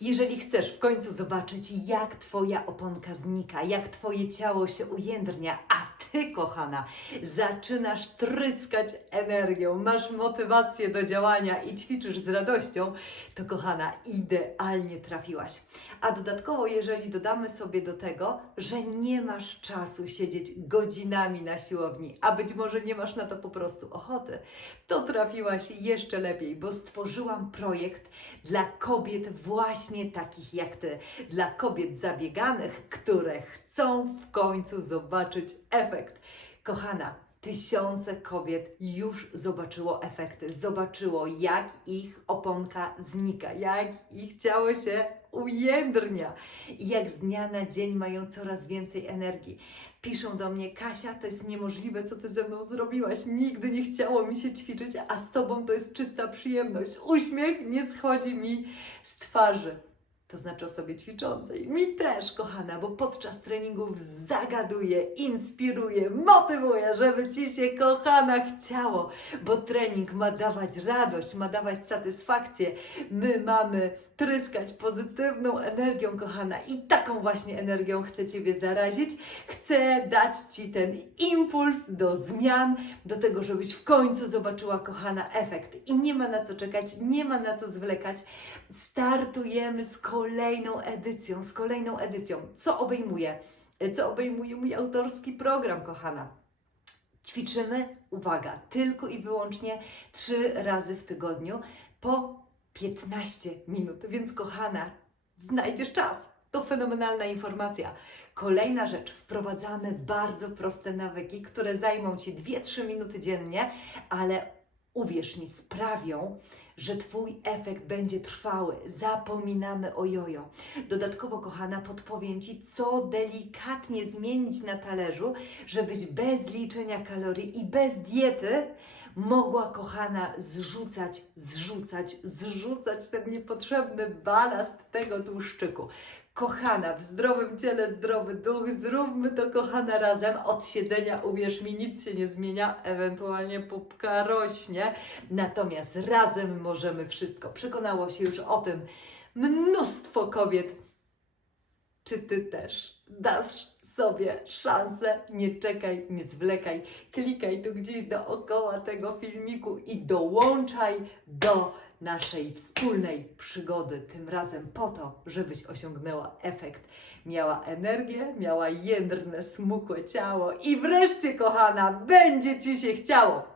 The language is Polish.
Jeżeli chcesz w końcu zobaczyć, jak Twoja oponka znika, jak Twoje ciało się ujędrnia, a Ty, kochana, zaczynasz tryskać energią, masz motywację do działania i ćwiczysz z radością, to kochana, idealnie trafiłaś. A dodatkowo, jeżeli dodamy sobie do tego, że nie masz czasu siedzieć godzinami na siłowni, a być może nie masz na to po prostu ochoty, to trafiłaś jeszcze lepiej, bo stworzyłam projekt dla kobiet właśnie takich jak ty, dla kobiet zabieganych, które chcą w końcu zobaczyć efekt. Kochana, tysiące kobiet już zobaczyło efekty, zobaczyło jak ich oponka znika, jak ich ciało się ujędrnia i jak z dnia na dzień mają coraz więcej energii. Piszą do mnie, Kasia, to jest niemożliwe, co ty ze mną zrobiłaś. Nigdy nie chciało mi się ćwiczyć, a z tobą to jest czysta przyjemność. Uśmiech nie schodzi mi z twarzy. To znaczy osobie ćwiczącej. Mi też, kochana, bo podczas treningów zagaduje, inspiruje, motywuje, żeby ci się, kochana, chciało, bo trening ma dawać radość, ma dawać satysfakcję. My mamy tryskać pozytywną energią, kochana, i taką właśnie energią chcę Ciebie zarazić. Chcę dać Ci ten impuls do zmian, do tego, żebyś w końcu zobaczyła, kochana, efekt. I nie ma na co czekać, nie ma na co zwlekać. Startujemy z kolejną edycją, z kolejną edycją. Co obejmuje? Co obejmuje mój autorski program, kochana? Ćwiczymy, uwaga, tylko i wyłącznie trzy razy w tygodniu po 15 minut. Więc, kochana, znajdziesz czas. To fenomenalna informacja. Kolejna rzecz, wprowadzamy bardzo proste nawyki, które zajmą Ci 2-3 minuty dziennie, ale uwierz mi, sprawią, że Twój efekt będzie trwały. Zapominamy o jojo. Dodatkowo, kochana, podpowiem Ci, co delikatnie zmienić na talerzu, żebyś bez liczenia kalorii i bez diety mogła, kochana, zrzucać, zrzucać, zrzucać ten niepotrzebny balast tego tłuszczyku. Kochana, w zdrowym ciele zdrowy duch, zróbmy to, kochana, razem. Od siedzenia, uwierz mi, nic się nie zmienia, ewentualnie pupka rośnie. Natomiast razem możemy wszystko. Przekonało się już o tym mnóstwo kobiet. Czy ty też dasz sobie szansę? Nie czekaj, nie zwlekaj. Klikaj tu gdzieś dookoła tego filmiku i dołączaj do naszej wspólnej przygody. Tym razem po to, żebyś osiągnęła efekt. Miała energię, miała jędrne, smukłe ciało i wreszcie, kochana, będzie ci się chciało.